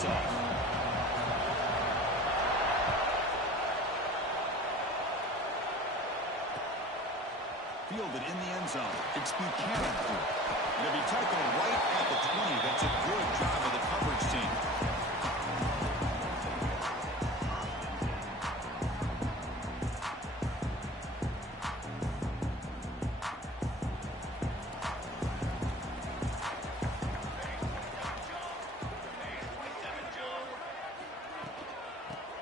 face-off. Fielded in the end zone. It's Buchanan. And if he tackled right at the 20, that's a good job of the coverage team.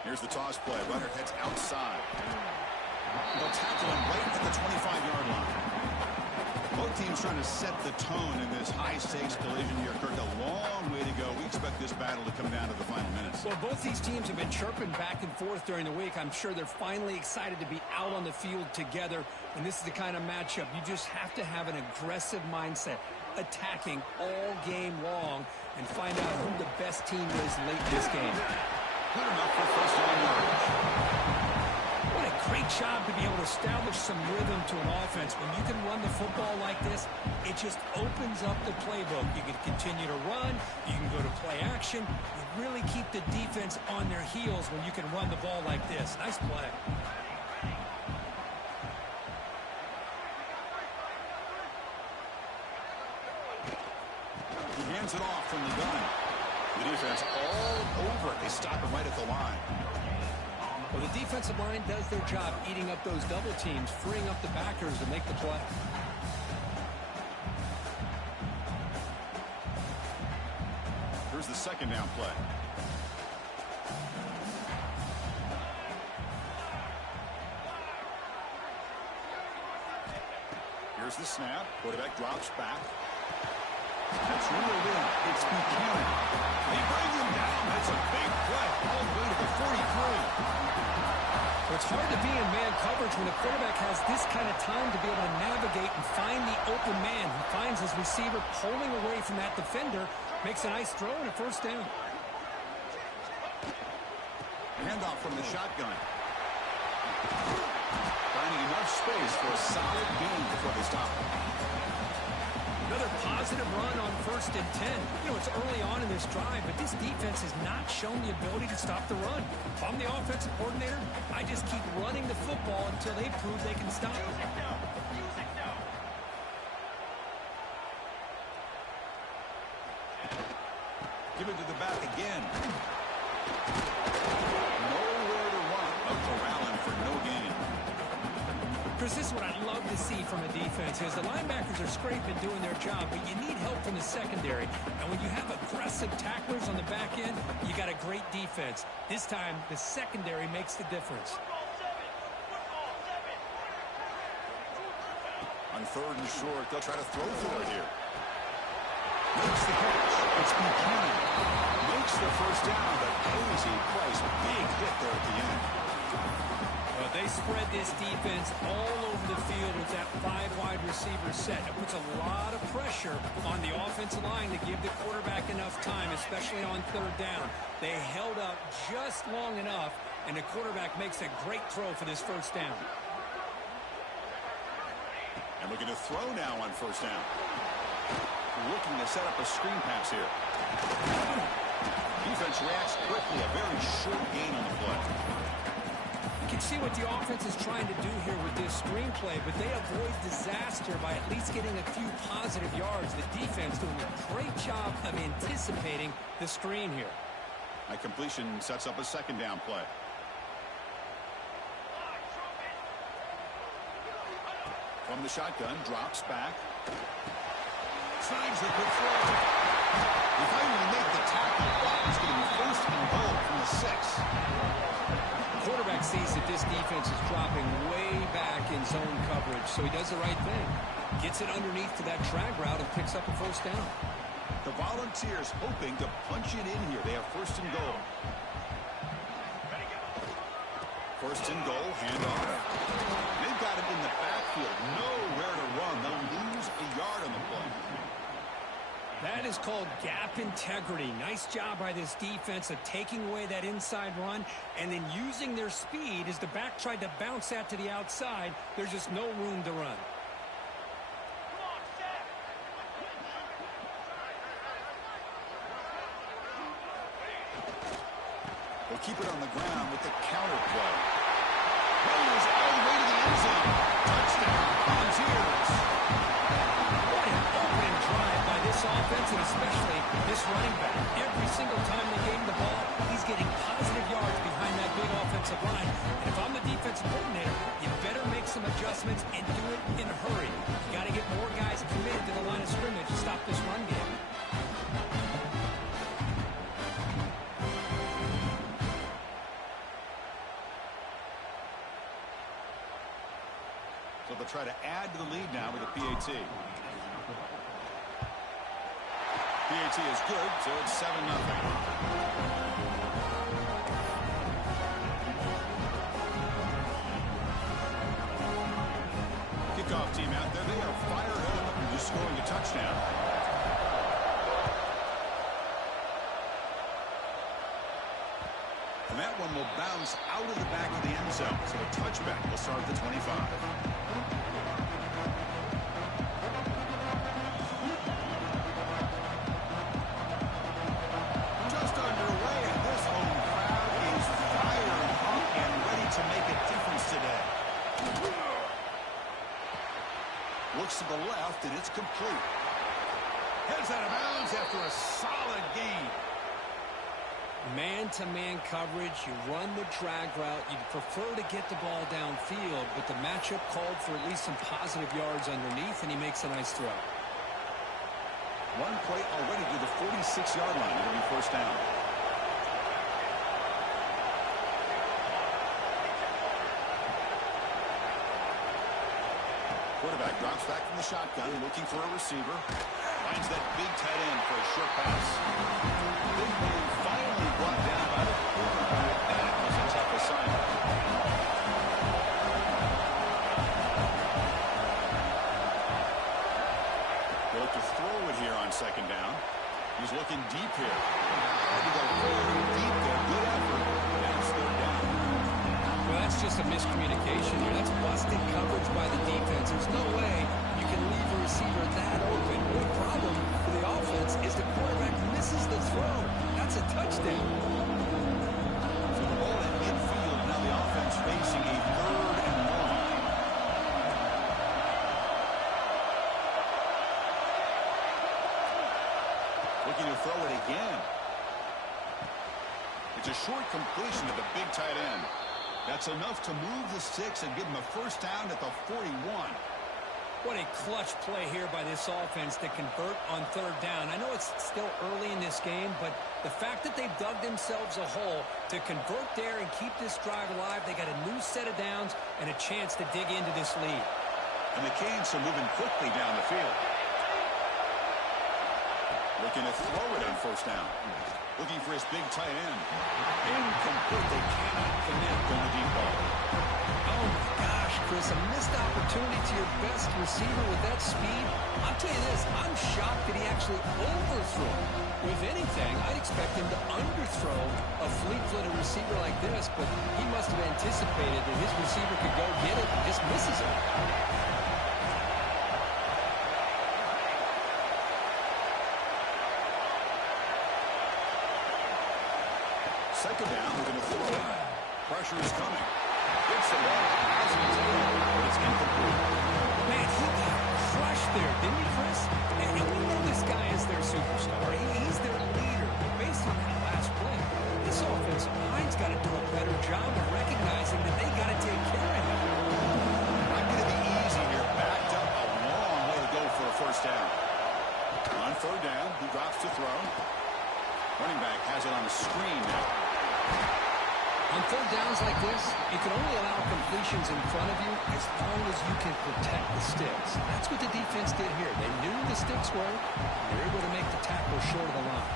Here's the toss play. Runner heads outside. They'll tackle him right at the 25-yard line. Both teams trying to set the tone in this high-stakes collision here. Kirk, a long way to go. We expect this battle to come down to the final minutes. Well, both these teams have been chirping back and forth during the week. I'm sure they're finally excited to be out on the field together. And this is the kind of matchup you just have to have an aggressive mindset, attacking all game long, and find out who the best team is late in this game. Good enough for first down yardage. What a great job to be able to establish some rhythm to an offense. When you can run the football like this, it just opens up the playbook. You can continue to run. You can go to play action. You really keep the defense on their heels when you can run the ball like this. Nice play. He hands it off from the gun. The defense all over it. They stop him right at the line. Well, the defensive line does their job eating up those double teams, freeing up the backers to make the play. Here's the second down play. Here's the snap. Quarterback drops back. That's reeled in. It's Buchanan. They bring him down. That's a big play. All the way to the 43. Well, it's hard to be in man coverage when the quarterback has this kind of time to be able to navigate and find the open man. He finds his receiver pulling away from that defender, makes a nice throw and a first down. Handoff from the shotgun. Finding enough space for a solid gain before they stop him. Another positive run on 1st and 10. You know, it's early on in this drive, but this defense has not shown the ability to stop the run. If I'm the offensive coordinator, I just keep running the football until they prove they can stop it. Give it to the back again. Nowhere to run, but corralling for no gain. Chris, this is what I'd love to see from a defense is the linebackers are scraping, doing their job, but you need help from the secondary. And when you have aggressive tacklers on the back end, you got a great defense. This time, the secondary makes the difference. On 3rd and short, they'll try to throw for it here. Makes the catch. It's Buchanan. Makes the first down, but easy price. Big hit there at the end. Well, they spread this defense all over the field with that 5-wide receiver set. It puts a lot of pressure on the offensive line to give the quarterback enough time, especially on 3rd down. They held up just long enough, and the quarterback makes a great throw for this first down. And looking to throw now on 1st down. Looking to set up a screen pass here. Defense reacts quickly. A very short gain on the play. You can see what the offense is trying to do here with this screenplay, but they avoid disaster by at least getting a few positive yards. The defense doing a great job of anticipating the screen here. That completion sets up a 2nd down play. From the shotgun, drops back. Tries the quick throw. They finally make the tackle. It's going to be 1st and goal from the 6. Quarterback sees that this defense is dropping way back in zone coverage, so he does the right thing. Gets it underneath to that drag route and picks up a 1st down. The Volunteers hoping to punch it in here. They have 1st and goal. 1st and goal, handoff. They've got it in the backfield. Nowhere to run. They'll lose a yard on the play. That is called gap integrity. Nice job by this defense of taking away that inside run and then using their speed as the back tried to bounce that to the outside. There's just no room to run. They'll keep it on the ground with the counter play. Runners all the way to the end zone. Touchdown, Volunteers. What an open drive by this offense, and especially this running back. Every single time they gave him the ball, he's getting positive yards behind that big offensive line. And if I'm the defensive coordinator, you better make some adjustments and do it in a hurry. You got to get more guys committed to the line of scrimmage to stop this run game. So they'll try to add to the lead now with a PAT. PAT is good, so it's 7-0. Kickoff team out there. They are fired up and just scoring a touchdown. And that one will bounce out of the back of the end zone. So a touchback will start at the 25. Just underway, and this home crowd is fired up and ready to make a difference today. Looks to the left, and it's complete. Heads out of bounds after a solid gain. Man-to-man coverage, you run the drag route. You'd prefer to get the ball downfield, but the matchup called for at least some positive yards underneath, and he makes a nice throw. One play already to the 46-yard line. It'll be first down. Quarterback drops back from the shotgun, looking for a receiver. Finds that big tight end for a short pass. Big man finally brought down by the quarterback. That was a tough assignment. They'll look to throw it here on second down. He's looking deep here. Had to go very deep there. Good effort. And it's third down. Well, that's just a miscommunication here. That's busted coverage by the defense. There's no way you can leave a receiver that open. The problem for the offense is the quarterback misses the throw. That's a touchdown. So the ball at midfield. Now the offense facing a 3rd and long. Looking to throw it again. It's a short completion to the big tight end. That's enough to move the sticks and give him a first down at the 41. What a clutch play here by this offense to convert on third down. I know it's still early in this game, but the fact that they've dug themselves a hole to convert there and keep this drive alive, they got a new set of downs and a chance to dig into this lead. And the Canes are moving quickly down the field. Looking to throw it on first down. Looking for his big tight end. Incomplete. They cannot connect on the deep ball. Oh, my gosh, Chris, a missed opportunity to your best receiver with that speed. I'll tell you this, I'm shocked that he actually overthrew it. With anything, I'd expect him to underthrow a fleet-footed receiver like this, but he must have anticipated that his receiver could go get it and just misses it. Second down, we're going to throw it. Pressure is coming. Gets the ball. It's incomplete. Man, he got crushed there, didn't he, Chris? And we know this guy is their superstar. He's their leader. But based on that last play, this offensive line's got to do a better job of recognizing that they got to take care of him. Not going to be easy here. Backed up a long way to go for a first down. On third down, he drops to throw. Running back has it on the screen now. On third downs like this, you can only allow completions in front of you as long as you can protect the sticks. That's what the defense did here. They knew the sticks were, and they were able to make the tackle short of the line.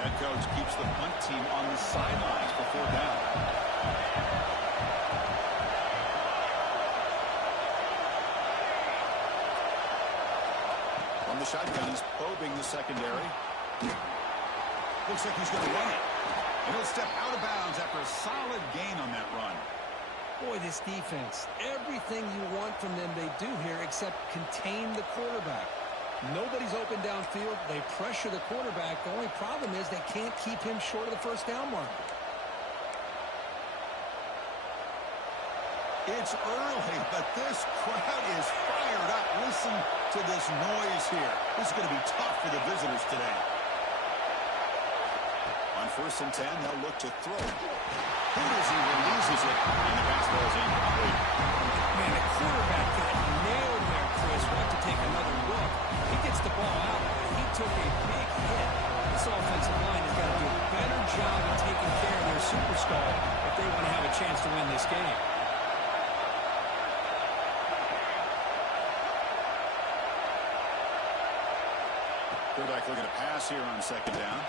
Head coach keeps the punt team on the sidelines before down. On the shotgun, he's probing the secondary. Looks like he's going to run it. And he'll step out of bounds after a solid gain on that run. Boy, Boy, this defense, everything you want from them they do here except contain the quarterback. Nobody's open downfield. They pressure the quarterback. The only problem is they can't keep him short of the first down mark. It's early, but this crowd is fired up. Listen to this noise here. This is going to be tough for the visitors today. On 1st and 10, they'll look to throw. Who does he releases it? And the pass ball is incomplete. Man, the quarterback got nailed there, Chris. We'll have to take another look. He gets the ball out, but he took a big hit. This offensive line has got to do a better job of taking care of their superstar if they want to have a chance to win this game. Quarterback looking to pass here on 2nd down.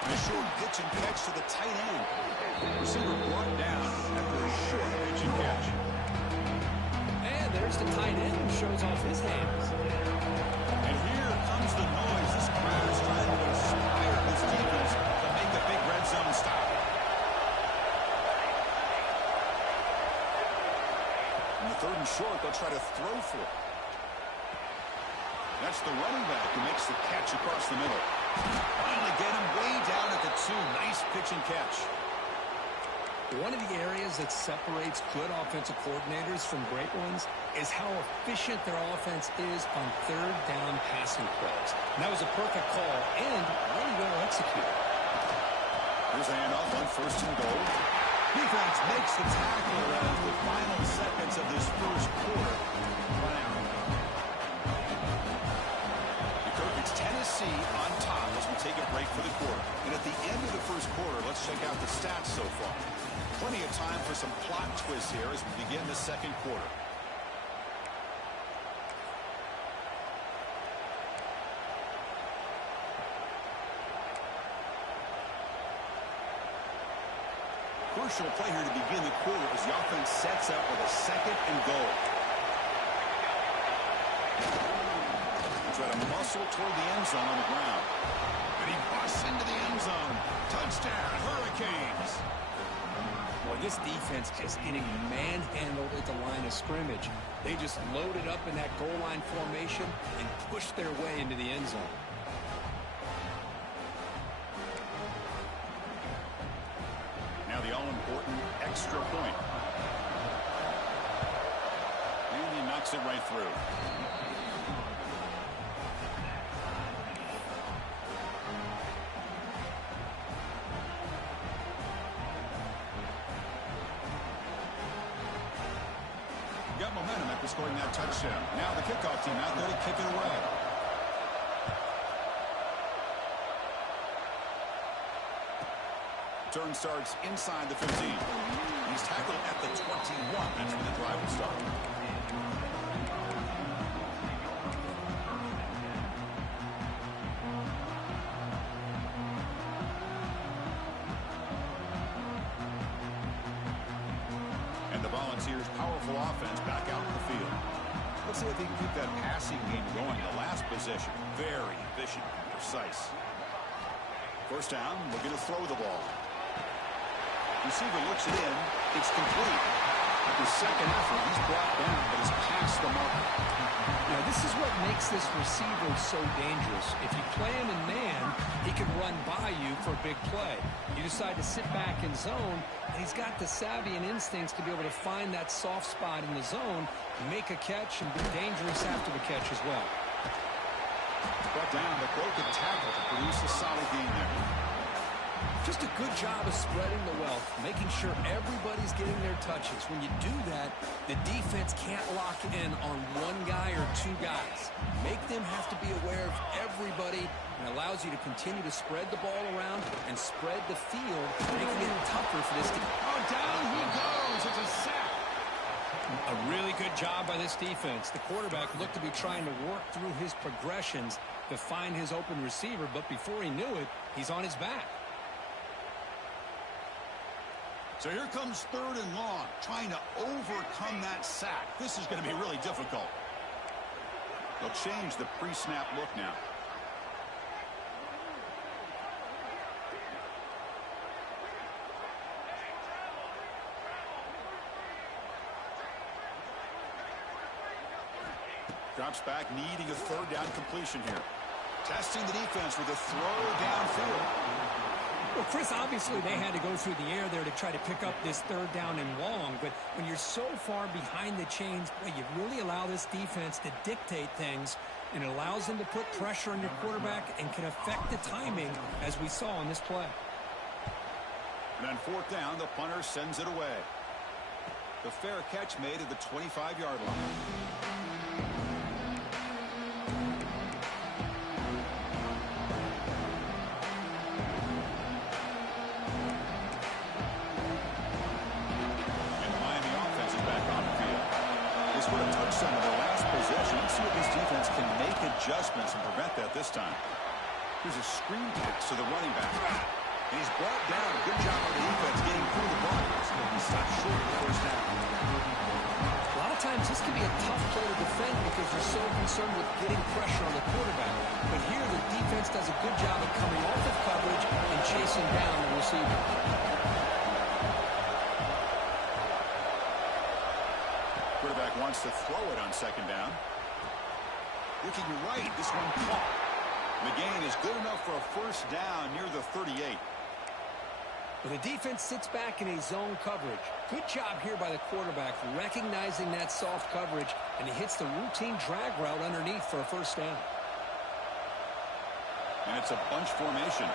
And a short pitch and catch to the tight end. Receiver brought down after a short pitch and catch. And there's the tight end who shows off his hands. And here comes the noise. This crowd is trying to inspire this defense to make a big red zone stop. On the 3rd and short, they'll try to throw for it. That's the running back who makes the catch across the middle. Finally get him way down at the 2. Nice pitch and catch. One of the areas that separates good offensive coordinators from great ones is how efficient their offense is on 3rd down passing plays. And that was a perfect call and really well executed. Here's a handoff on 1st and goal. Defense makes the tackle as the final seconds of this 1st quarter run out. It's Tennessee on top as we take a break for the quarter. And at the end of the 1st quarter, let's check out the stats so far. Plenty of time for some plot twists here as we begin the 2nd quarter. Crucial play here to begin the quarter as the offense sets up with a 2nd and goal. Try to muscle toward the end zone on the ground. And he busts into the end zone. Touchdown, Hurricanes. Boy, this defense is getting manhandled at the line of scrimmage. They just loaded up in that goal line formation and pushed their way into the end zone. Now the all-important extra point. And he knocks it right through. Got momentum after scoring that touchdown. Now the kickoff team out there to kick it away. Turn starts inside the 15. He's tackled at the 21. That's where the drive will start. Volunteers' powerful offense back out in the field. Let's see if they can keep that passing game going. The last possession, very efficient and precise. 1st down, looking to throw the ball. Receiver looks it in. It's complete. After 2nd effort, he's brought down, but has passed the mark. Now, this is what makes this receiver so dangerous. If you play him in man, he can run by you for a big play. You decide to sit back in zone, and he's got the savvy and instincts to be able to find that soft spot in the zone, make a catch, and be dangerous after the catch as well. Brought down, but broken tackle to produce a solid game there. Just a good job of spreading the wealth, making sure everybody's getting their touches. When you do that, the defense can't lock in on one guy or 2 guys. Make them have to be aware of everybody, and allows you to continue to spread the ball around and spread the field, making it tougher for this team. Oh, down he goes. It's a sack. A really good job by this defense. The quarterback looked to be trying to work through his progressions to find his open receiver, but before he knew it, he's on his back. So here comes 3rd and long, trying to overcome that sack. This is going to be really difficult. They'll change the pre-snap look now. Drops back, needing a third down completion here. Testing the defense with a throw downfield. Well, Chris, obviously they had to go through the air there to try to pick up this third down and long, but when you're so far behind the chains, boy, you really allow this defense to dictate things, and it allows them to put pressure on your quarterback and can affect the timing, as we saw on this play. And on fourth down, the punter sends it away. The fair catch made at the 25-yard line. And the Miami offense is back on the field. They scored a touchdown in their last possession. Let's see if this defense can make adjustments and prevent that this time. Here's a screen pass to the running back. And he's brought down. Good job on the defense getting through the blockers. He stopped short of the first down. A lot of times this can be a tough play to defend because you're so concerned with getting pressure on the quarterback. But here the defense does a good job of coming off of coverage and chasing down the receiver. Quarterback wants to throw it on second down. Looking right, this one caught. The gain is good enough for a first down near the 38. But the defense sits back in a zone coverage. Good job here by the quarterback recognizing that soft coverage, and he hits the routine drag route underneath for a first down. And it's a bunch formation.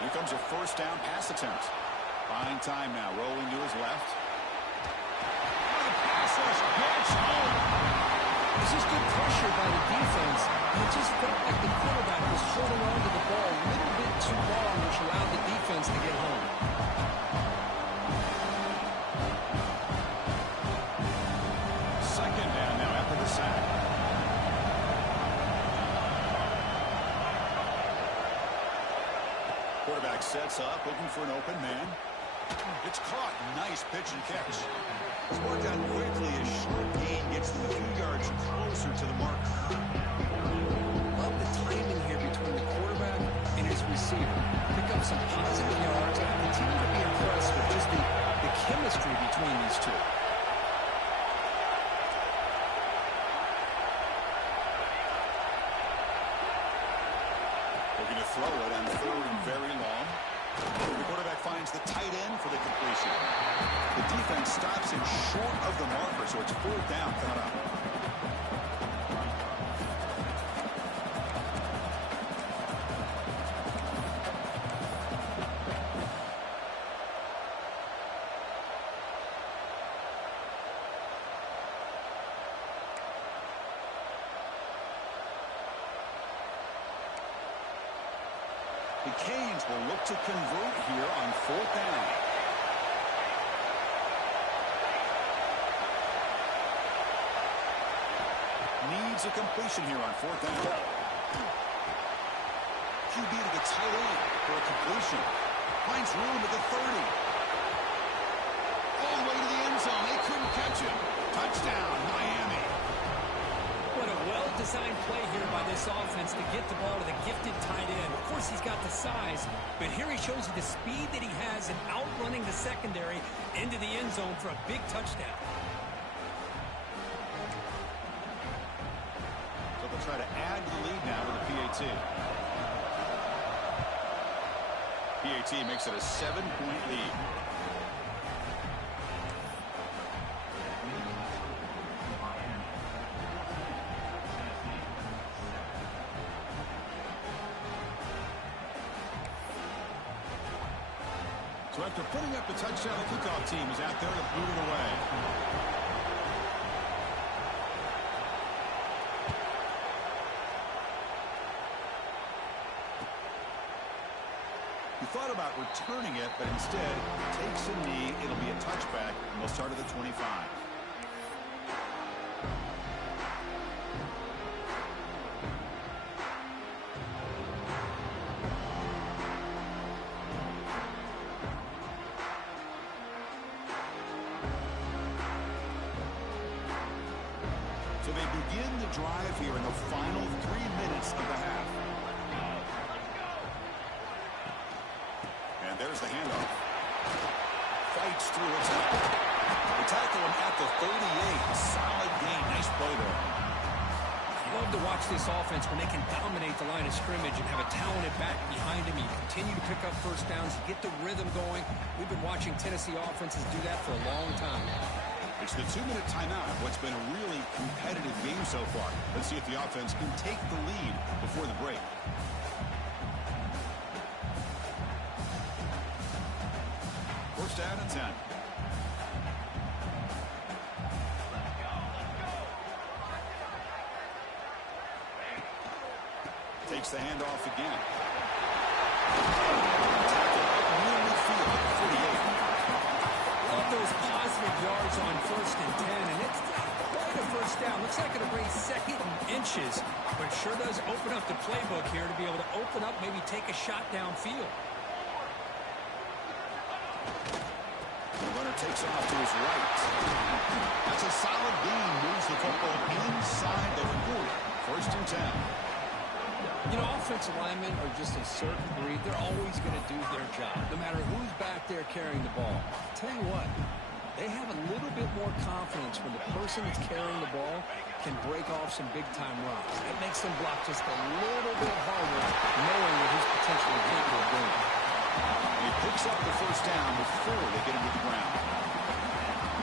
Here comes a first down pass attempt. Buying time now, rolling to his left. The pass rush gets home. This is good pressure by the defense. It just felt like the quarterback was holding on to the ball a little bit too long, which allowed the defense to get home. Second down now after the sack. Quarterback sets up, looking for an open man. It's caught. Nice pitch and catch. It's worked out quickly as short gain gets them a few yards closer to the mark. Love the timing here between the quarterback and his receiver. Pick up some positive yards, and I continue to be impressed with just the chemistry between these two. Looking to throw it on third and very long. The quarterback finds the tight end for the completion. The defense stops him short of the marker, so it's fourth down coming up. The Canes will look to convert here on fourth down. Needs a completion here on fourth down. QB to the tight end for a completion. Finds room at the 30. All the way to the end zone. They couldn't catch him. Touchdown, Miami. What a well-designed play here by this offense to get the ball to the gifted tight end. Of course, he's got the size, but here he shows you the speed that he has in outrunning the secondary into the end zone for a big touchdown. So they'll try to add to the lead now with a PAT. PAT makes it a 7-point lead. So after putting up the touchdown, the kickoff team is out there to boot it away. He thought about returning it, but instead takes a knee. It'll be a touchback, and they'll start at the 25. So they begin the drive here in the final 3 minutes of the half. There's the handoff. Fights through it. They tackle him at the 38. Solid gain. Nice play there. Love to watch this offense when they can dominate the line of scrimmage and have a talented back behind him. You continue to pick up first downs, you get the rhythm going. We've been watching Tennessee offenses do that for a long time. It's the 2-minute timeout of what's been a really competitive game so far. Let's see if the offense can take the lead before the break. First down and 10. Takes the handoff again. Near midfield at the 48. Love those positive yards on 1st and 10, and it's not quite a first down. Looks like it'll bring 2nd and inches, but sure does open up the playbook here to be able to open up, maybe take a shot downfield. The runner takes off to his right. That's a solid gain. Moves the football inside the 40. 1st and 10. You know, offensive linemen are just a certain breed. They're always going to do their job, no matter who's back there carrying the ball. I'll tell you what, they have a little bit more confidence when the person that's carrying the ball can break off some big-time runs. It makes them block just a little bit harder, knowing that he's potentially capable of doing it. He picks up the first down before they get him to the ground.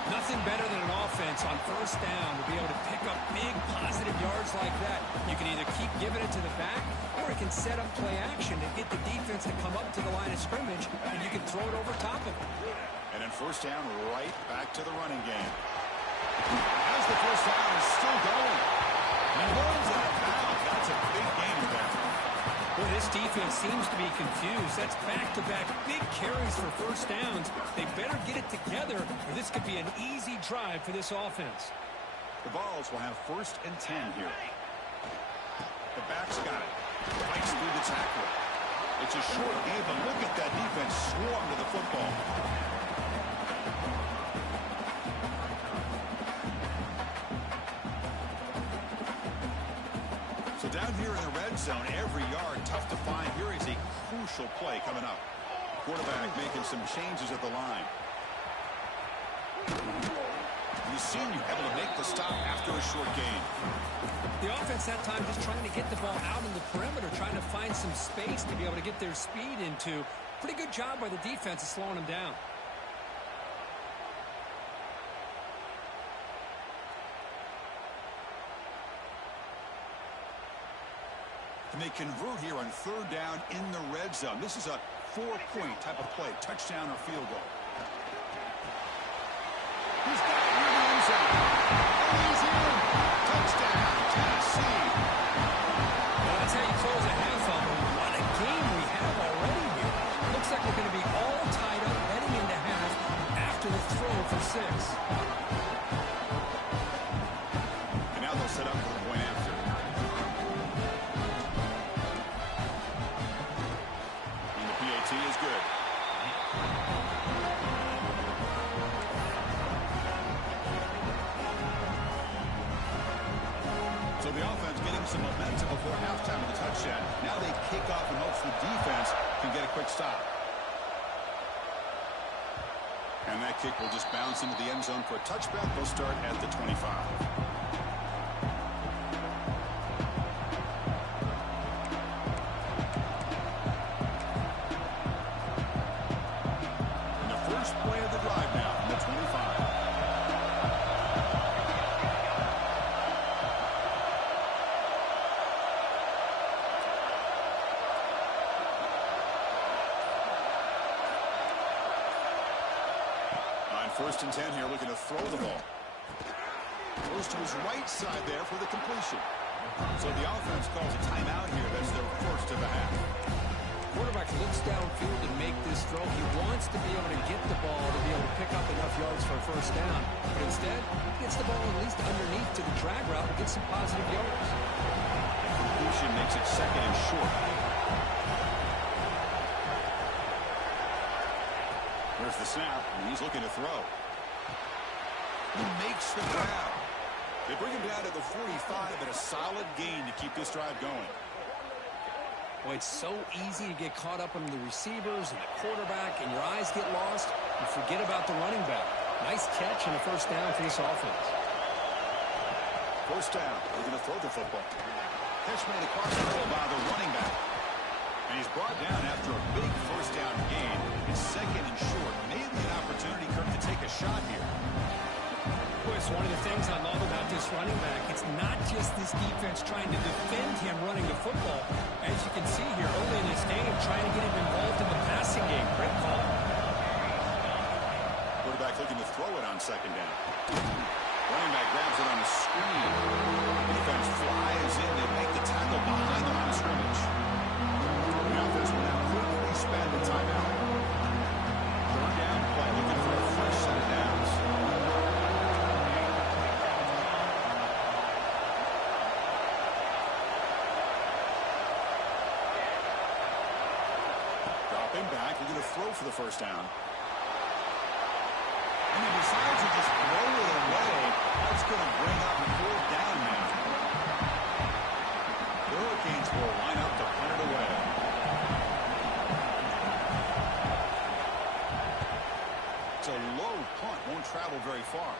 Nothing better than an offense on first down to be able to pick up big positive yards like that. You can either keep giving it to the back, or it can set up play action to get the defense to come up to the line of scrimmage, and you can throw it over top of it. And then first down, right back to the running game. As the first down is still going. He runs out of bounds. That's a big gain there. Well, this defense seems to be confused. That's back-to-back big carries for first downs. They better get it together, or this could be an easy drive for this offense. The Vols will have 1st and 10 here. The back's got it. Fights through the tackle. It's a short game, but look at that defense swarm to the football. So down here in the red zone, every yard tough to find. Here is a crucial play coming up. Quarterback making some changes at the line. The senior able to make the stop after a short gain. The offense that time just trying to get the ball out in the perimeter, trying to find some space to be able to get their speed into. Pretty good job by the defense of slowing them down. And they convert here on 3rd down in the red zone. This is a 4-point type of play, touchdown or field goal. He's got it near the end zone. And he's in. Touchdown, Tennessee. Well, that's how you close a half of them. What a game we have already here. Looks like we're going to be all tied up heading into half after the throw for 6. And now they'll set up for the point after. And the PAT is good. So the offense getting some momentum before halftime of the touchdown. Now they kick off and hopes the defense can get a quick stop. And that kick will just bounce into the end zone for a touchback. They'll start at the 25. Play of the drive now from the 25. On 1st and 10 here, looking to throw the ball. Goes to his right side there for the completion. So the offense calls a timeout here. That's their first of the half. Quarterback looks downfield to make this throw. He wants to be able to get the ball to be able to pick up enough yards for a first down. But instead, he gets the ball at least underneath to the drag route and gets some positive yards. The completion makes it 2nd and short. There's the snap, and he's looking to throw. He makes the grab. They bring him down to the 45, and a solid gain to keep this drive going. Well, it's so easy to get caught up on the receivers and the quarterback, and your eyes get lost. You forget about the running back. Nice catch and a first down for this offense. First down. They're going to throw the football. Catch made across the middle by the running back. And he's brought down after a big first down gain. It's second and short. Maybe an opportunity, Kirk, to take a shot here. It's one of the things I love about this running back. It's not just this defense trying to defend him running the football. As you can see here early in this game, trying to get him involved in the passing game. Great call. Quarterback looking to throw it on second down. Running back grabs it on the screen. Defense flies in. They make the tackle behind the line of scrimmage. The offense will now quickly spend the timeout. Third down play, looking for a fresh set of downs. Dropping back, looking to throw for the first down. And he decides to just throw it away. That's going to bring up fourth down now. The Hurricanes will line up to punt it away. It's a low punt, won't travel very far.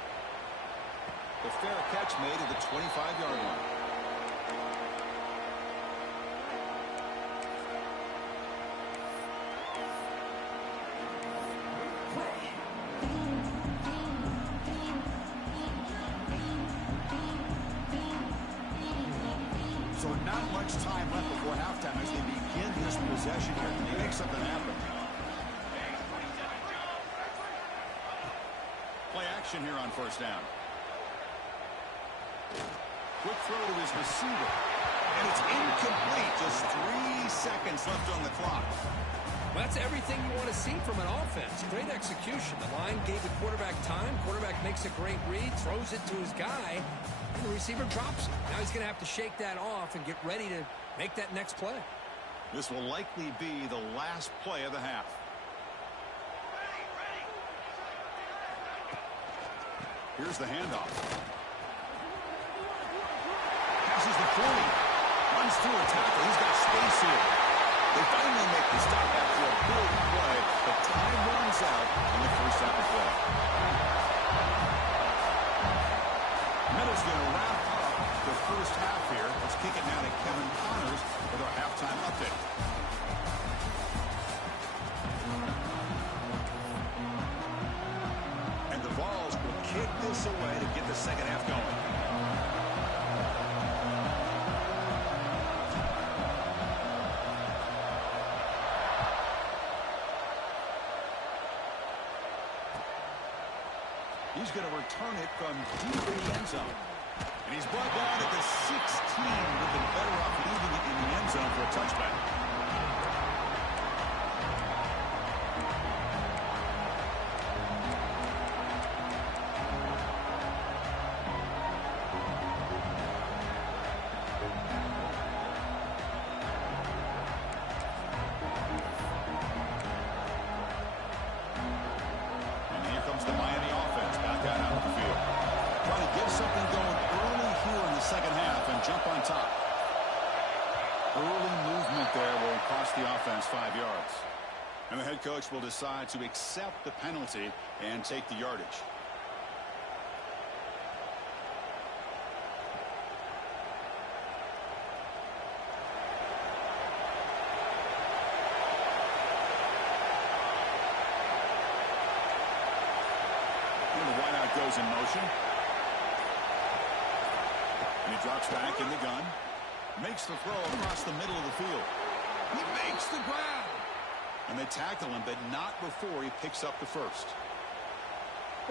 The fair catch made at the 25-yard line. So not much time left before halftime as they begin this possession here. Can they make something happen? Play action here on first down. Quick throw to his receiver. And it's incomplete. Just 3 seconds left on the clock. Well, that's everything you want to see from an offense. Great execution. The line gave the quarterback time. Quarterback makes a great read, throws it to his guy, and the receiver drops it. Now he's going to have to shake that off and get ready to make that next play. This will likely be the last play of the half. Here's the handoff. Passes the 40. Runs through a tackle. He's got space here. They finally make the stop after a big play, but time runs out in the first half of play. Meadows going to wrap up the first half here. Let's kick it now to Kevin Connors with our halftime update. And the Vols will kick this away to get the second half going. He's going to return it from deep in the end zone. And he's brought down at the 16. Would have been better off leaving it in the end zone for a touchback. Jump on top. Early movement there will cost the offense 5 yards. And the head coach will decide to accept the penalty and take the yardage. And the wideout goes in motion. And he drops back in the gun. Makes the throw across the middle of the field. He makes the grab. And they tackle him, but not before he picks up the first.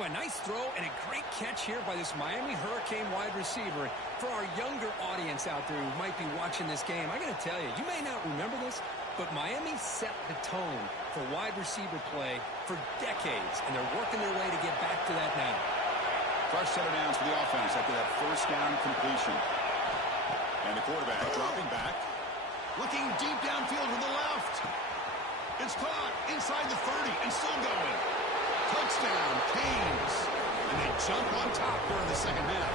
Well, a nice throw and a great catch here by this Miami Hurricane wide receiver. For our younger audience out there who might be watching this game, I got to tell you, you may not remember this, but Miami set the tone for wide receiver play for decades, and they're working their way to get back to that now. Fresh set of downs for the offense after that first down completion. And the quarterback dropping back. Looking deep downfield to the left. It's caught inside the 30 and still going. Touchdown, Canes. And they jump on top during the second half.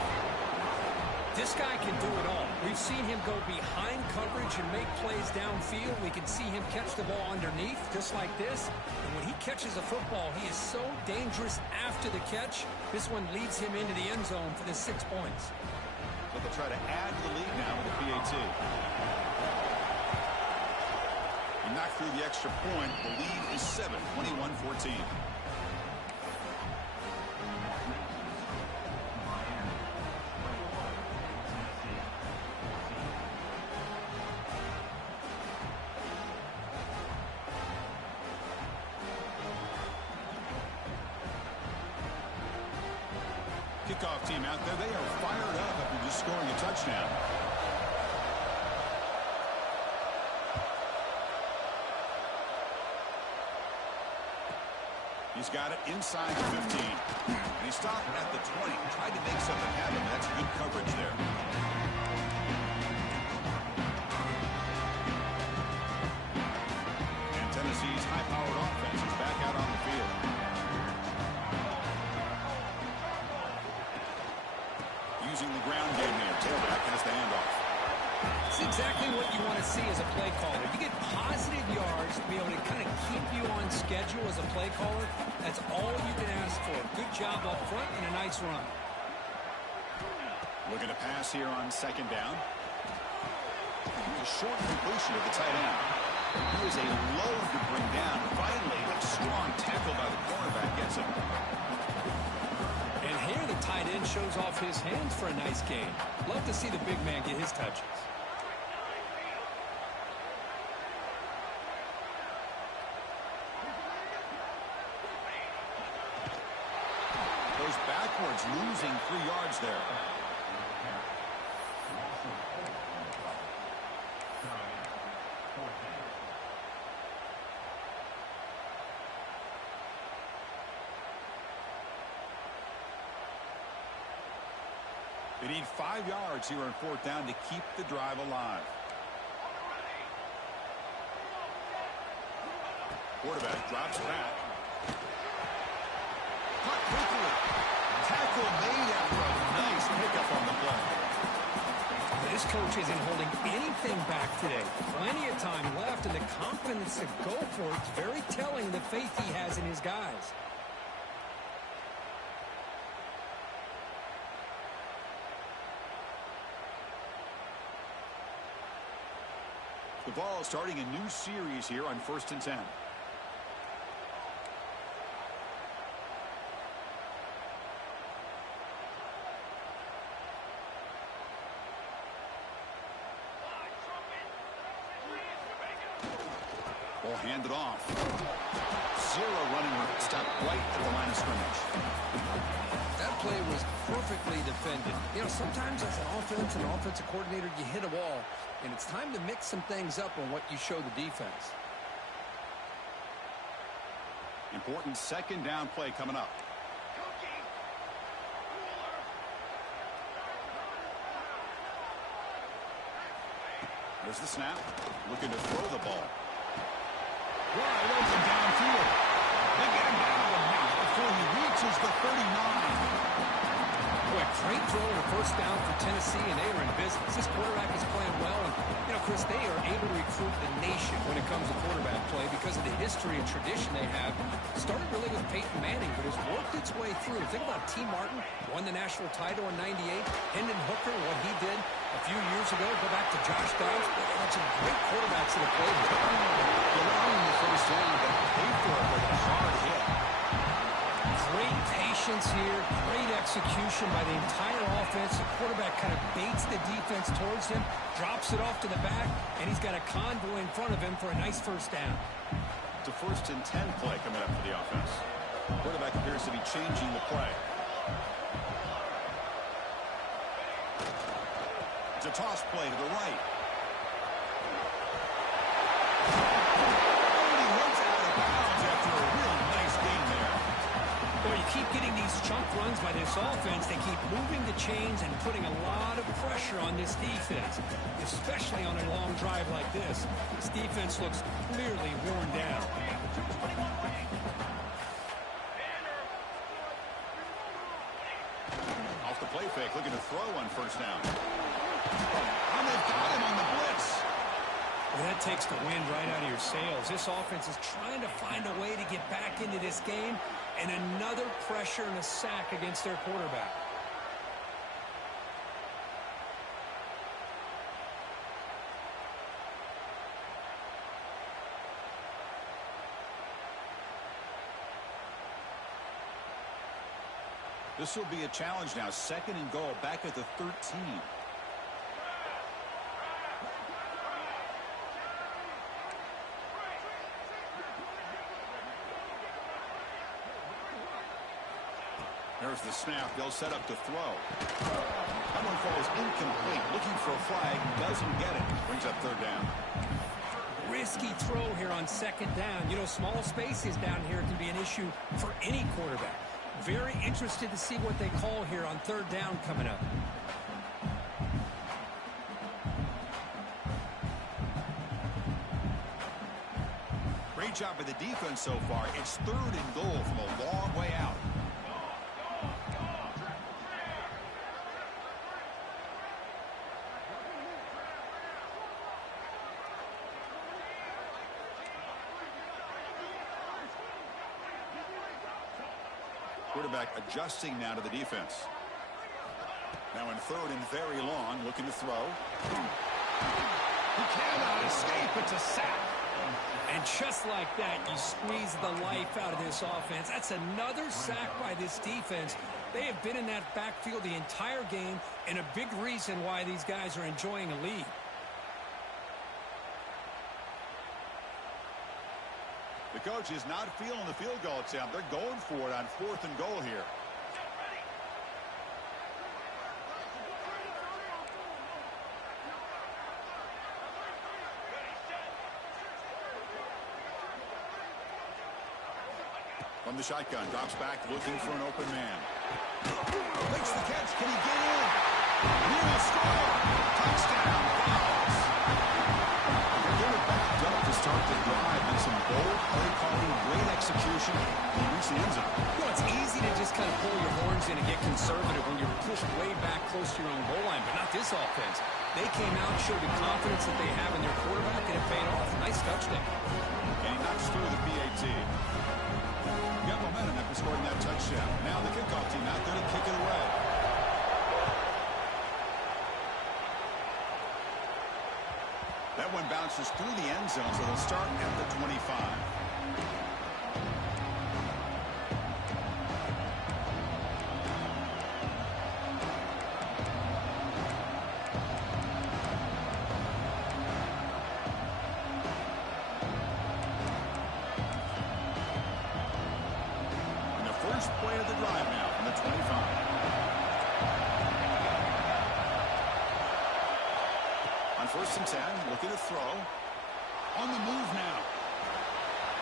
This guy can do it all. We've seen him go behind coverage and make plays downfield. We can see him catch the ball underneath, just like this. And when he catches a football, he is so dangerous after the catch. This one leads him into the end zone for the 6 points. So they'll try to add to the lead now with the PAT. He knocked through the extra point. The lead is 7, 21-14. Kickoff team out there. They are fired up after just scoring a touchdown. He's got it inside the 15. And he stopped at the 20. Tried to make something happen. That's good coverage there. And Tennessee's high-powered offense is back out on the field. Using the ground game here. Tailback has the handoff. It's exactly what you want to see as a play caller. You get positive yards to be able to kind of keep you on schedule as a play caller. That's all you can ask for. Good job up front and a nice run. Looking to pass here on second down. A short completion of the tight end. He was a load to bring down. Finally, a strong tackle by the cornerback gets him. And here the tight end shows off his hands for a nice gain. Love to see the big man get his touches. Goes backwards, losing 3 yards there. They need 5 yards here on 4th down to keep the drive alive. Quarterback drops back. Caught quickly. Tackle made after a nice pickup on the play. This coach isn't holding anything back today. Plenty of time left, and the confidence to go for it is very telling the faith he has in his guys. The ball starting a new series here on 1st and 10. Ball handed off. 0 running room. Stopped right at the line of scrimmage. That play was perfectly defended. You know, sometimes as an offense and offensive coordinator, you hit a wall, and it's time to mix some things up on what you show the defense. Important 2nd down play coming up. There's the snap. Looking to throw the ball. Wide open downfield. They get him down to the mouth before he reaches the 39. Boy, great throw to 1st down for Tennessee, and they are in business. This quarterback is playing well, and, you know, Chris, they are able to recruit the nation when it comes to quarterback play because of the history and tradition they have. Started really with Peyton Manning, but has worked its way through. Think about T. Martin, won the national title in '98. Hendon Hooker, what he did a few years ago. Go back to Josh Dobbs. They had some great quarterbacks that have played here. You're not in the 1st down, but paid for it with a hard hit. Great patience here, great execution by the entire offense. The quarterback kind of baits the defense towards him, drops it off to the back, and he's got a convoy in front of him for a nice 1st down. It's a 1st and 10 play coming up for the offense. Quarterback appears to be changing the play. It's a toss play to the right. He runs out of bounds after a real nice game there. Boy, you keep getting these chunk runs by this offense. They keep moving the chains and putting a lot of pressure on this defense, especially on a long drive like this. This defense looks clearly worn down. Off the play fake, looking to throw on 1st down. Well, that takes the wind right out of your sails. This offense is trying to find a way to get back into this game, and another pressure and a sack against their quarterback. This will be a challenge now. 2nd and goal back at the 13. There's the snap. They'll set up to throw. That one falls incomplete. Looking for a flag. Doesn't get it. Brings up 3rd down. Risky throw here on 2nd down. You know, small spaces down here can be an issue for any quarterback. Very interested to see what they call here on 3rd down coming up. Great job by the defense so far. It's 3rd and goal from a long way out. Quarterback adjusting now to the defense. Now in 3rd and very long, looking to throw. He cannot escape. It's a sack. And just like that, you squeeze the life out of this offense. That's another sack by this defense. They have been in that backfield the entire game, and a big reason why these guys are enjoying a lead. The coach is not feeling the field goal attempt. They're going for it on 4th and goal here. From the shotgun, drops back, looking for an open man. Makes the catch. Can he get in? He will score. Touchdown, Dallas. They were backed up to start the drive, and some bold play calling, great execution, and reach the end zone. You know, it's easy to just kind of pull your horns in and get conservative when you're pushed way back close to your own goal line, but not this offense. They came out, showed the confidence that they have in their quarterback, and it paid off. Nice touchdown. And he knocks through the PAT. Got momentum after scoring that touchdown. Now the kickoff team out there to kick it away. That one bounces through the end zone, so they'll start at the 25. First play of the drive now from the 25. On 1st and 10, looking to throw. On the move now.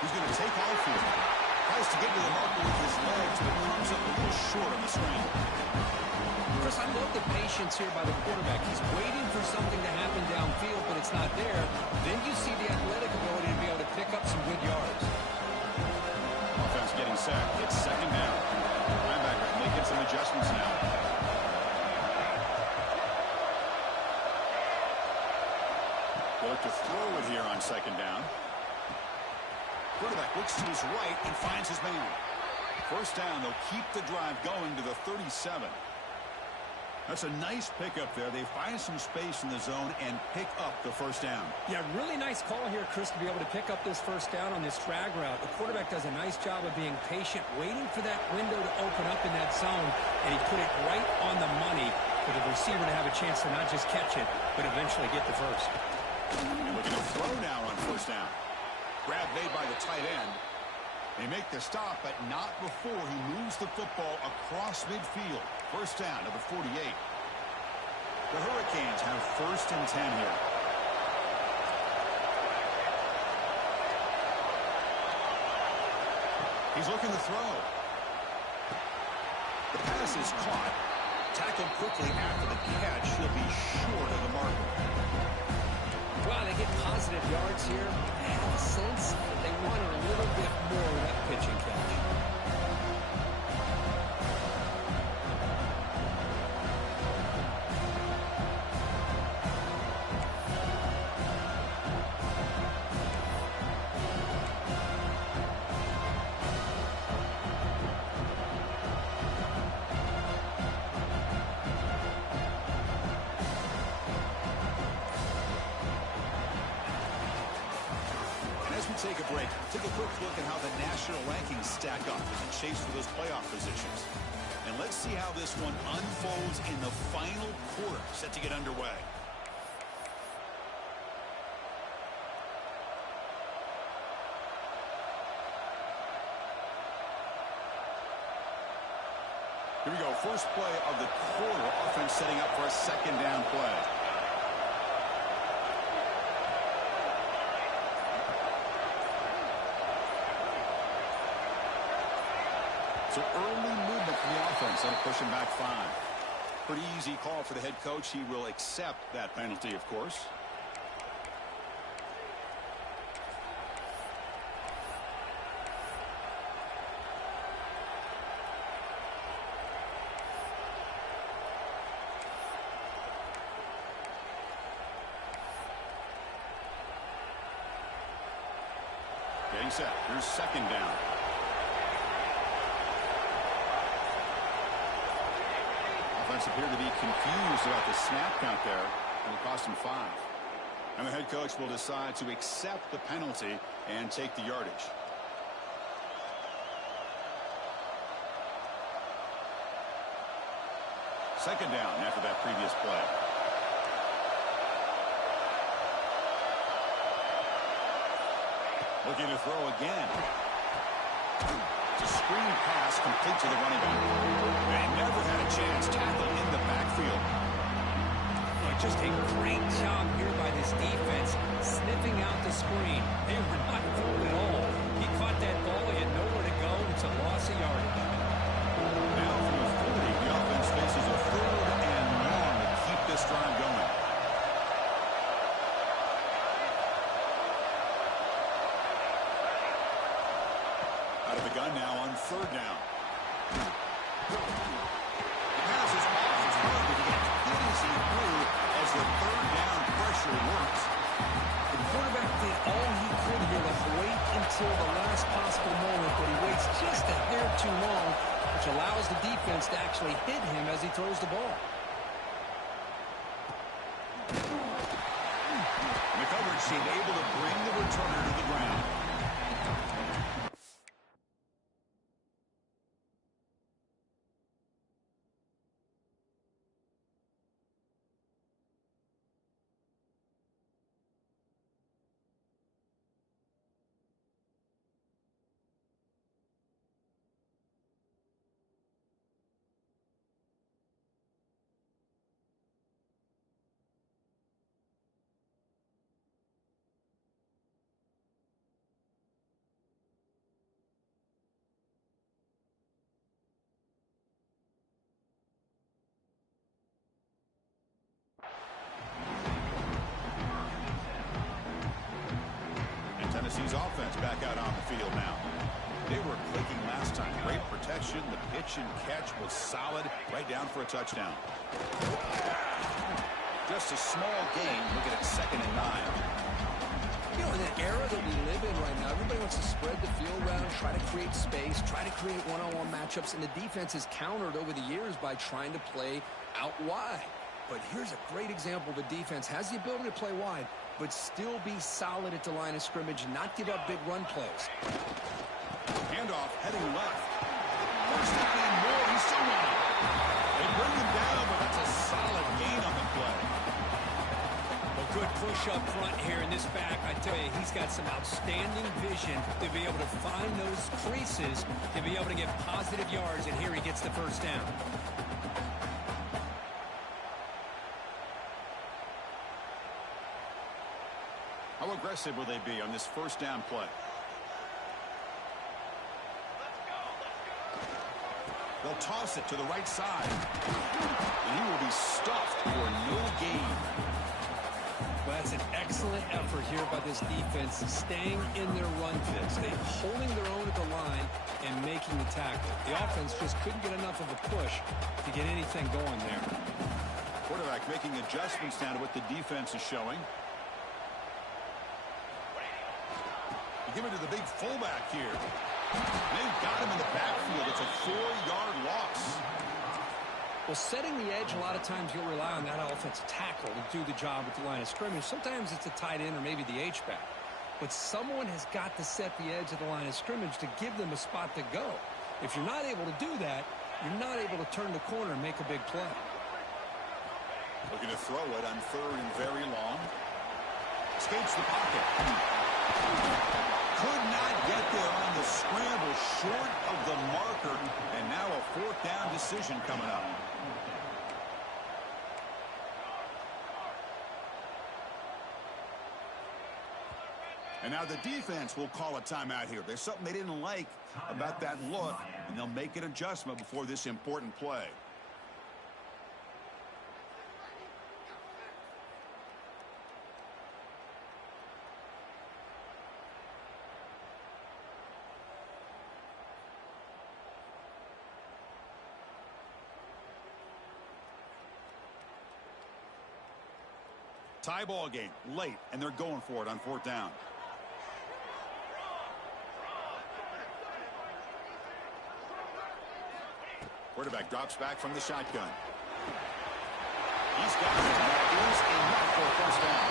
He's going to take off here. Tries to get to the marker with his legs, but comes up a little short on the screen. Chris, I love the patience here by the quarterback. He's waiting for something to happen downfield, but it's not there. Then you see the athletic ability to be able to pick up some good yards. Offense getting set. It's 2nd down. Linebacker making some adjustments now. They look to throw it here on 2nd down. Quarterback looks to his right and finds his man. 1st down. They'll keep the drive going to the 37. That's a nice pickup there. They find some space in the zone and pick up the 1st down. Yeah, really nice call here, Chris, to be able to pick up this 1st down on this drag route. The quarterback does a nice job of being patient, waiting for that window to open up in that zone, and he put it right on the money for the receiver to have a chance to not just catch it, but eventually get the first. And looking to throw now on 1st down. Grab made by the tight end. They make the stop, but not before he moves the football across midfield. 1st down to the 48. The Hurricanes have 1st and 10 here. He's looking to throw. The pass is caught. Tackled quickly after the catch. He'll be short of the marker. Wow, they get positive yards here. I have a sense that they want a little bit more of that pitching catch. take a break. Take a quick look at how the national rankings stack up in the chase for those playoff positions. And let's see how this one unfolds in the final quarter set to get underway. Here we go. First play of the quarter. Offense setting up for a second down play. So early movement from the offense. That'll push him back 5. Pretty easy call for the head coach. He will accept that penalty, of course. Getting set. Here's second down. Offense appeared to be confused about the snap count there, and it cost him 5. And the head coach will decide to accept the penalty and take the yardage. Second down after that previous play. Looking to throw again. It's a screen pass complete to the running back. They never had a chance. Tackle in the backfield. Just a great job here by this defense, sniffing out the screen. They were not fooled at all. He caught that ball. He had nowhere to go. It's a loss of yardage. Now from the 40, the offense faces a 3rd and long to keep this drive going. Out of the gun now on 3rd down. The pass is off his foot, but he gets easy through as the 3rd down pressure works. The quarterback did all he could here to wait until the last possible moment, but he waits just a hair too long, which allows the defense to actually hit him as he throws the ball. And the coverage seemed able to bring the returner to the ground. Tennessee's offense back out on the field now. They were clicking last time. Great protection. The pitch and catch was solid. Right down for a touchdown. Just a small gain. Looking at 2nd and 9. You know, in the era that we live in right now, everybody wants to spread the field around, try to create space, try to create one-on-one matchups, and the defense has countered over the years by trying to play out wide. But here's a great example. The defense has the ability to play wide, but still be solid at the line of scrimmage, not give up big run plays. Handoff heading left. First down and more. He's still running. They bring him down, but that's a solid gain on the play. Well, good push up front here in this back. I tell you, he's got some outstanding vision to be able to find those creases, to be able to get positive yards, and here he gets the first down. How aggressive will they be on this first down play? They'll toss it to the right side. And he will be stuffed for no gain. Well, that's an excellent effort here by this defense, staying in their run fix. They're holding their own at the line and making the tackle. The offense just couldn't get enough of a push to get anything going there. Quarterback making adjustments now to what the defense is showing. Give it to the big fullback here. They've got him in the backfield. It's a 4-yard loss. Well, setting the edge, a lot of times you'll rely on that offensive tackle to do the job at the line of scrimmage. Sometimes it's a tight end or maybe the H-back. but someone has got to set the edge of the line of scrimmage to give them a spot to go. If you're not able to do that, you're not able to turn the corner and make a big play. Looking to throw it on 3rd and very long. Escapes the pocket. Could not get there on the scramble, short of the marker, and now a 4th down decision coming up. And now the defense will call a timeout here. There's something they didn't like about that look, and they'll make an adjustment before this important play. Tie ball game, late, and they're going for it on 4th down. Quarterback drops back from the shotgun. He's got it. That is enough for a 1st down.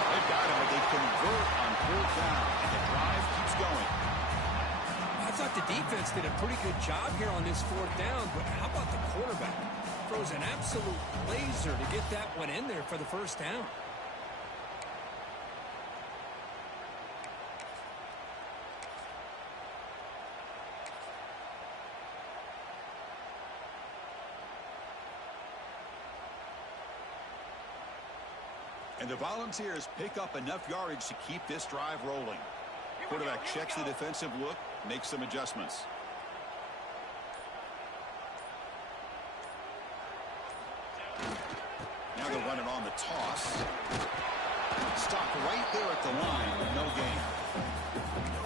They've got him, but they convert on 4th down, and the drive keeps going. I thought the defense did a pretty good job here on this 4th down, but how about the quarterback? Throws an absolute laser to get that one in there for the 1st down. And the Volunteers pick up enough yardage to keep this drive rolling. Quarterback checks the defensive look, makes some adjustments. Now they're running on the toss. Stopped right there at the line, no gain.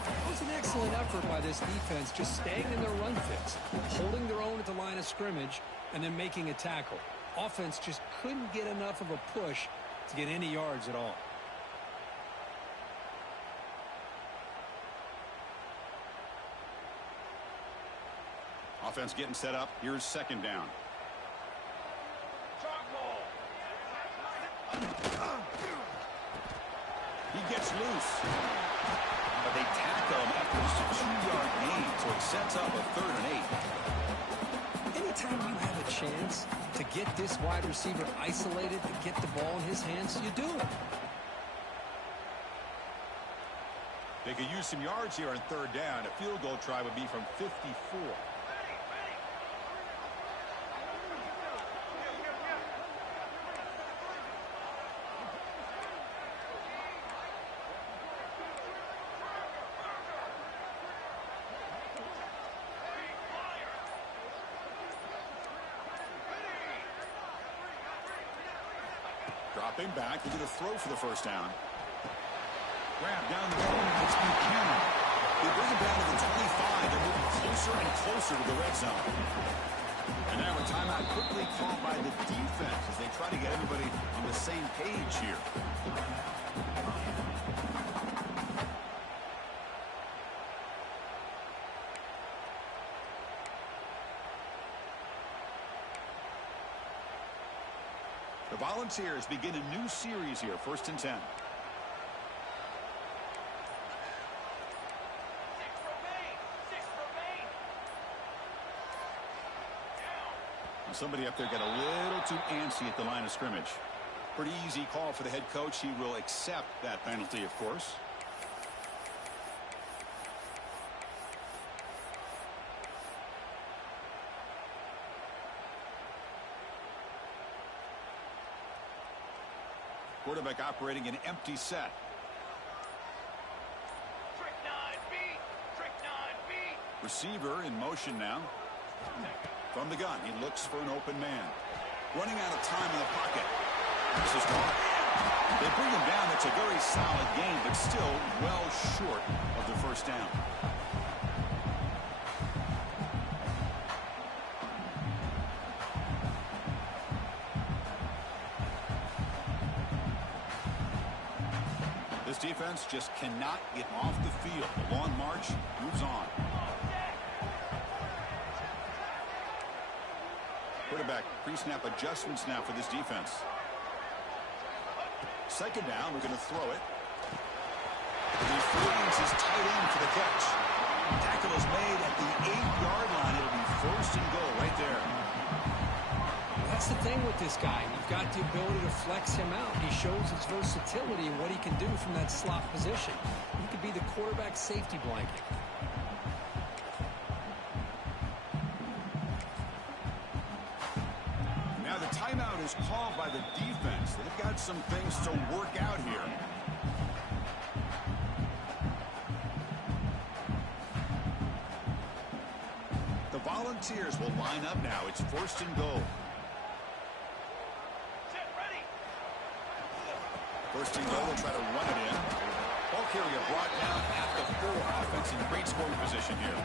It was an excellent effort by this defense, just staying in their run fits, holding their own at the line of scrimmage, and then making a tackle. Offense just couldn't get enough of a push to get any yards at all. Offense getting set up. Here's 2nd down. He gets loose. But they tackle him after just a 2-yard gain, so it sets up a 3rd and 8. Anytime you have a chance to get this wide receiver isolated and get the ball in his hands, you do it. They could use some yards here on 3rd down. A field goal try would be from 54. Dropping back, looking to throw for the 1st down. Grab down the middle, it's Buchanan. They bring him down to the 25. They're moving closer and closer to the red zone. And now a timeout quickly called by the defense as they try to get everybody on the same page here. The Volunteers begin a new series here, 1st and 10. Somebody up there got a little too antsy at the line of scrimmage. Pretty easy call for the head coach. He will accept that penalty, of course. Quarterback operating an empty set. Receiver in motion now. From the gun, he looks for an open man. Running out of time in the pocket. This is wrong. They bring him down. It's a very solid game, but still well short of the 1st down. This defense just cannot get off the field. The long march moves on. Quarterback pre-snap adjustments now for this defense. 2nd down, we're going to throw it. Frees his tight end for the catch. Tackle is made at the 8-yard line. It'll be first and goal right there. That's the thing with this guy. You've got the ability to flex him out. He shows his versatility and what he can do from that slot position. He could be the quarterback safety blanket. Now the timeout is called by the defense. They've got some things to work out here. The Volunteers will line up now. It's first and goal. First and goal, they'll try to run it in. Ball carrier brought down at the 4. Offense in great scoring position here.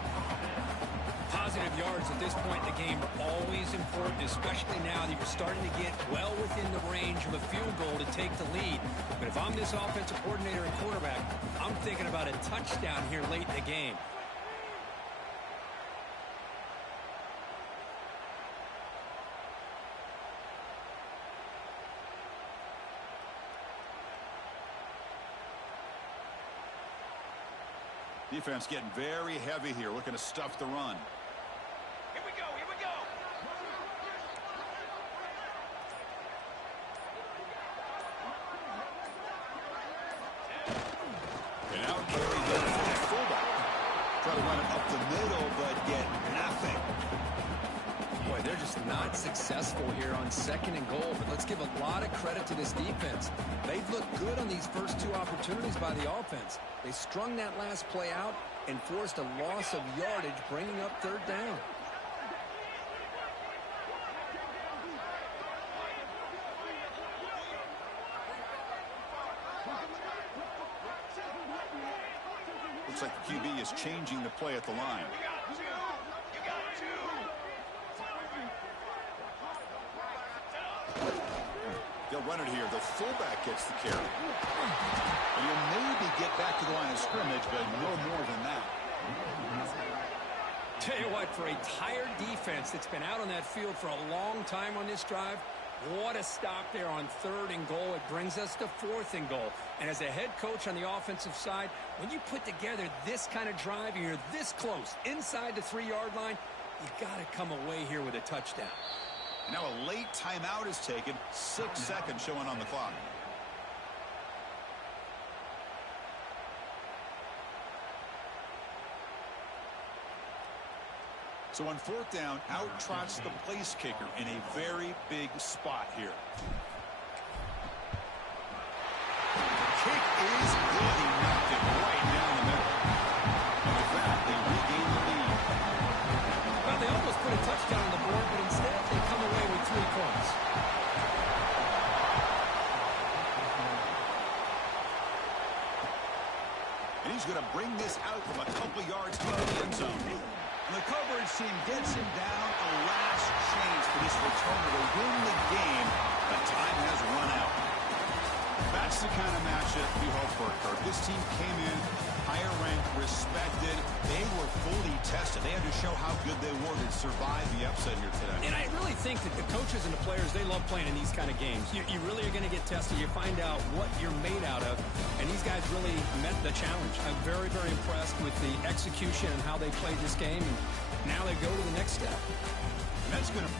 Positive yards at this point in the game are always important, especially now that you're starting to get well within the range of a field goal to take the lead. But if I'm this offensive coordinator and quarterback, I'm thinking about a touchdown here late in the game. Defense getting very heavy here, looking to stuff the run. Here we go, here we go. And now carry goes for the fullback. Try to run it up the middle, but get nothing. Boy, they're just not successful here on second and goal, but let's give a lot of credit to this defense. They've looked good on these first 2 opportunities by the offense. They strung that last play out and forced a loss of yardage, bringing up third down. Looks like the QB is changing the play at the line. They'll run it here. The fullback gets the carry. And he'll maybe get back to the line of scrimmage, but no more than that. Tell you what, for a tired defense that's been out on that field for a long time on this drive, what a stop there on third and goal. It brings us to fourth and goal. And as a head coach on the offensive side, when you put together this kind of drive and you're this close inside the 3-yard line, you got to come away here with a touchdown. Now a late timeout is taken. 6 seconds showing on the clock. So on fourth down, out trots the place kicker in a very big spot here. The kick is good. He knocked it right down the middle. And with that, they regain the lead. Well, they almost put a touchdown on the board, but instead they come away with 3 points. And he's going to bring this out from a couple yards into the end zone. And the coverage team gets him down. A last chance for this returner to win the game, but time has run out. That's the kind of matchup we hope for, Kirk. This team came in higher ranked, respected. They were fully tested. They had to show how good they were to survive the upset here today. And I really think that the coaches and the players, they love playing in these kind of games. You really are going to get tested. You find out what you're made out of. And these guys really met the challenge. I'm very, very impressed with the execution and how they played this game. And now they go to the next step. And that's going to